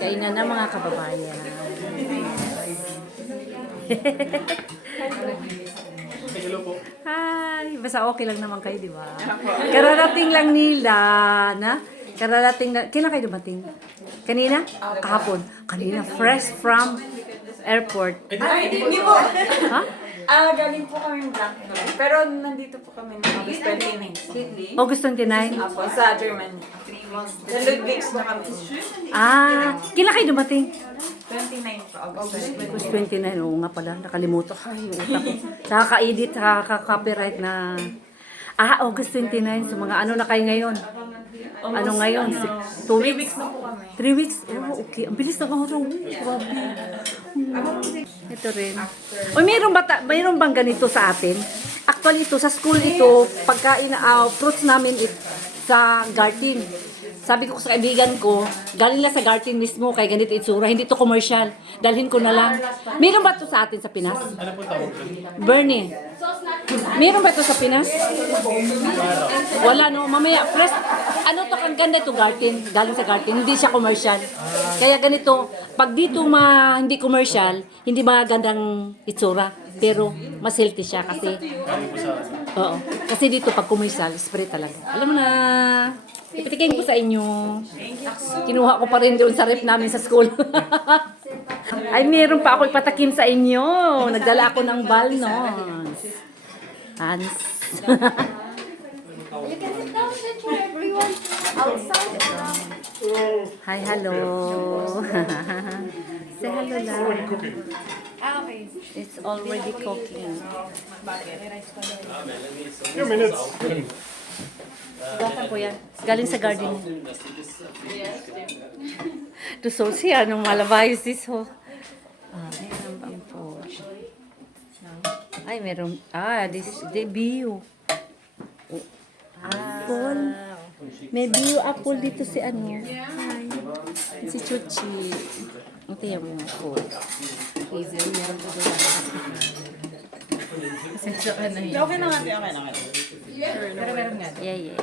Kainan na mga kababayan. Hi, basta okay lang naman kayo, di ba? Kararating lang nila, na? Kararating na, kailan kayo dumating? Kanina? Kahapon. Kanina, fresh from airport. Ay, hindi po. Ha? Galing po kami Blackpool. Pero nandito po kami ng August 29. Sydney? August 29? Apo, sa Germany. 3 months. Sa Ludwigs na kami. Kailan kayo dumating? 29 po, August 29. August 29, oo nga pala, nakalimutan. Ay, yung utak ko. Nakaka-edit, nakaka-copyright na... August 29, so mga ano na kayo ngayon? Ano ngayon? 2 weeks? 3 weeks na po kami. 3 weeks? Oh, okay. Ang bilis na araw. Grabe. Ito rin. O, mayroon bang ganito sa atin? Actually, ito, sa school ito, pagkain, fruits namin sa garden. Sabi ko sa kaibigan ko, galing lang sa garden mismo, kay ganito itsura, hindi to commercial. Dalhin ko na lang. Mayroon ba to sa atin sa Pinas? Ano po tawag? Bernie. Mayroon ba to sa Pinas? Wala, no? Mamaya, fresh. Ano to, ang ganda ito garden. Galing sa garden, hindi siya commercial. Kaya ganito, pag dito hindi commercial, hindi magandang itsura. Pero mas healthy siya kasi. Oo. Kasi dito pag commercial, spray talaga. Alam mo na. Ipatikin ko sa inyo. Kinuha ko pa rin doon sa rep namin sa school. Ay, meron pa ako ipatakim sa inyo. Nagdala ako ng Balnons. Hans. You can sit down and try everyone outside. Hi, hello. Say hello lang. Okay. It's already cooking. Few minutes. Gata po yan. Galing sa garden. To source here, anong malabayos this ho. Meron bang po. Ay, meron. The bio. Apple. May bio apple dito si ano. Hi. Si Chuchi. Ito yung mga food. Hazel, meron po doon. Okay na nga, okay na. Pero meron nga. Yeah.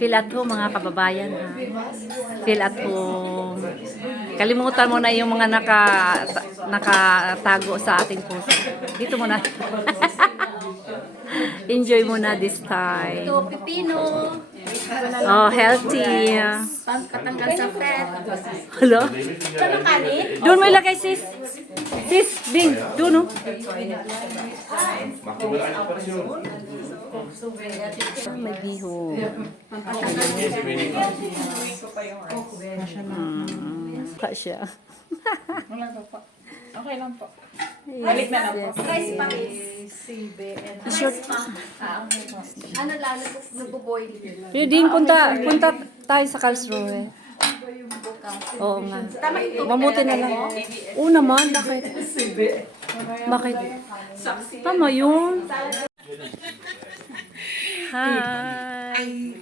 Feel at home mga kababayan ha. Feel at home. Kalimutan mo na yung mga nakatago sa ating puso. Dito mo na. Enjoy mo na this time. Ito, pipino. Oh, healthy. Pangkatanggal sa fat. Hello? Ano kanin? Doon mo ilagay sis. Sis, Bing. Doon oh. May biho. Ka siya. Okay lang po. Balik na lang po. Rice pa. Short. Ano lalo nagbo-boil. Pwedeng punta tayo sa Karlsruhe. Oo nga. Tama ito. Mamuti na lang. Oo naman, bakit? Bakit? Tama yun. Hi.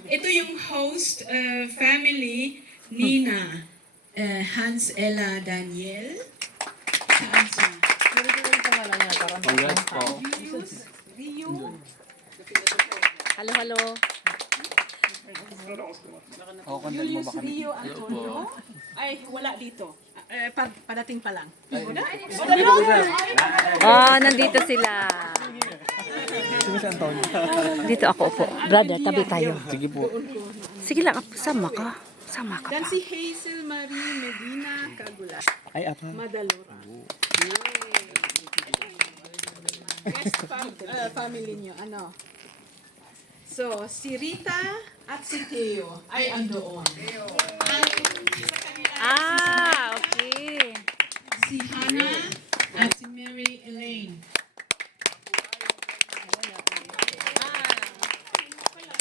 Ito yung host family, Nina, Hans, Ella, Daniel. Saan siya? Congrats po. Hello. Julius Rio Antonio. Ay, wala dito. Padating pa lang. Nandito sila. Dito ako upo. Brother, tabi tayo. Sige po. Sige lang, sama ka. Sama ka Dan pa. si Hazel Marie Medina Cagula. Ay, apa. Madalora. Guest family niyo, ano? So, si Rita at si Theo ay andoon. Okay. Si Hannah at si Mary Elaine.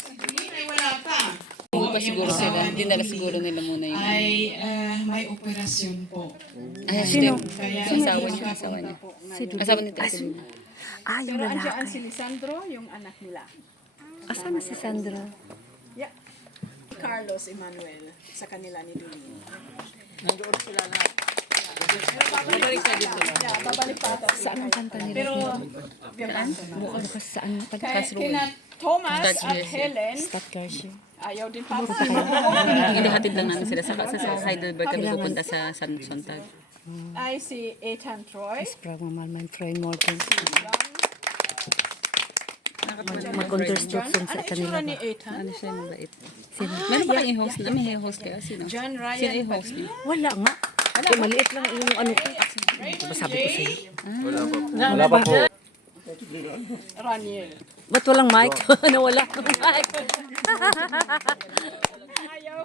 Si Green ay wala pa. Hindi pa siguro sila. Dinala siguro nila muna yung... Ay may operasyon po. Ay, Sino? Kaya Asawa niya. Asawa niya. Asawa ni Tito. Yung Pero andyan lalaki. si Lisandro, yung anak nila. Asan na si Sandra? Yeah. Carlos Emmanuel sa kanila ni Duni. Nandoon sila lahat. Babalik sa dito. Yeah, babalik pa ata. Saan ang kanta nila? Pero Bukas saan? kina Thomas Start at jersey. Helen, Stadtgarten. ayaw din papa. Hindi hatid lang namin sila sa Heidelberg kami pupunta sa Sonntag. Ay si Ethan Troy. Sprach mal mein Freund morgen. John. Mag-understood Ano itsura ni Ethan? Ano siya mabait? Meron ba kayong i-host na? May i-host kayo? Sino? John Sino Ryan i-host niyo? Wala nga. Kaya maliit lang yung ano ko. Diba sabi ko sa'yo? Wala pa po. Raniel. Ba't walang mic? Nawala ang mic. Ayaw.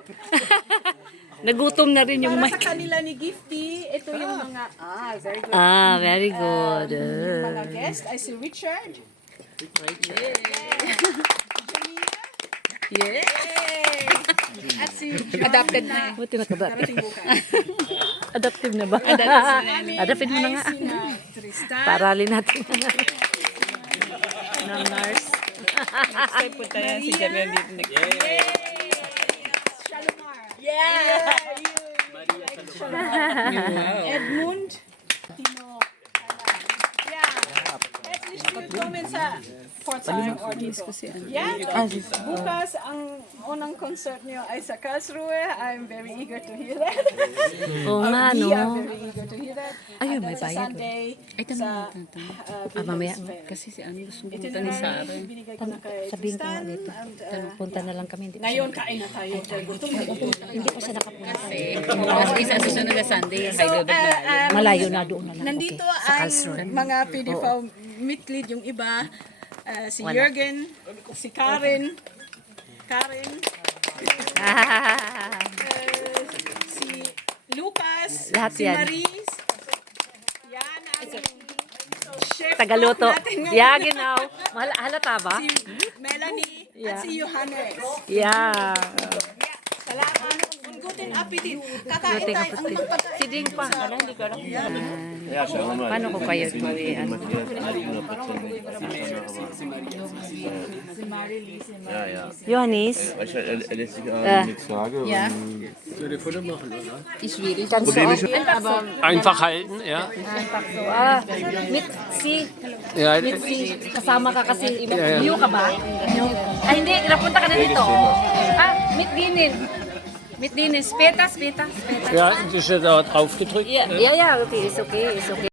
Nagutom na rin yung Para mic. sa kanila ni Gifty, ito yung mga, very good. Ah, very good. Mga guest ay si Richard. Yeah. At si Adapted na eh. Buti nakaba. Darating bukas. Adaptive na ba? Adaptive mo na nga. Ay sina Tristan. Paralin natin na. Ng nurse. Next time punta yan si Jamel dito. Shalomar. Yeah! Edmund. Tino. Yeah. At least you comment sa Port-Saint or dito. Yeah. Bukas, ang unang concert niyo ay sa Karlsruhe. I'm very eager to hear that. Oo nga, We are no? very eager to hear that. Ayun, And may then sa bayad. Sunday, Ay, tama sa Ah, mamaya. kasi si Ano gusto ito pumunta na ni lang Sarah. yung binigay ko na kay Sabihin ko nga Tristan. dito. And, Punta na lang kami. Hindi ngayon, kain na tayo. Gutom na gutom. Hindi pa siya nakapunta. Tapos isa susunod na Sunday, Heidelberg na. Malayo na doon na lang. Nandito Okay. Sa ang Karlsruhe. mga PDV meet lead yung iba. Si Jürgen, si Karen, si Lucas, Lahat si yan. Maris, yan ang chef Tagaluto. natin ngayon. Yeah, ginaw. Halata ba? Si Melanie at si Johannes. Yeah. Salamat. Guten Appetit. Kakain Buti nga tayo. po. Ang magpagkain. Si Ding pa. Ano, hindi ko alam. Ja, schauen wir mal. Paano ko kayo ano? Ja, ja. Johannes? Weißt du, er lässt sich nichts sagen. Ja. Ist schwierig. Einfach halten, ja. Ah, mit si. Ja, Mit si. Kasama ka kasi. New ka ba? Ah, hindi. Napunta ka na dito. Ah, mit Dinin. Mit Dinin. Spetas. ja, das ist ja da drauf gedrückt. Ja, ja, okay. Ist okay. Ist okay.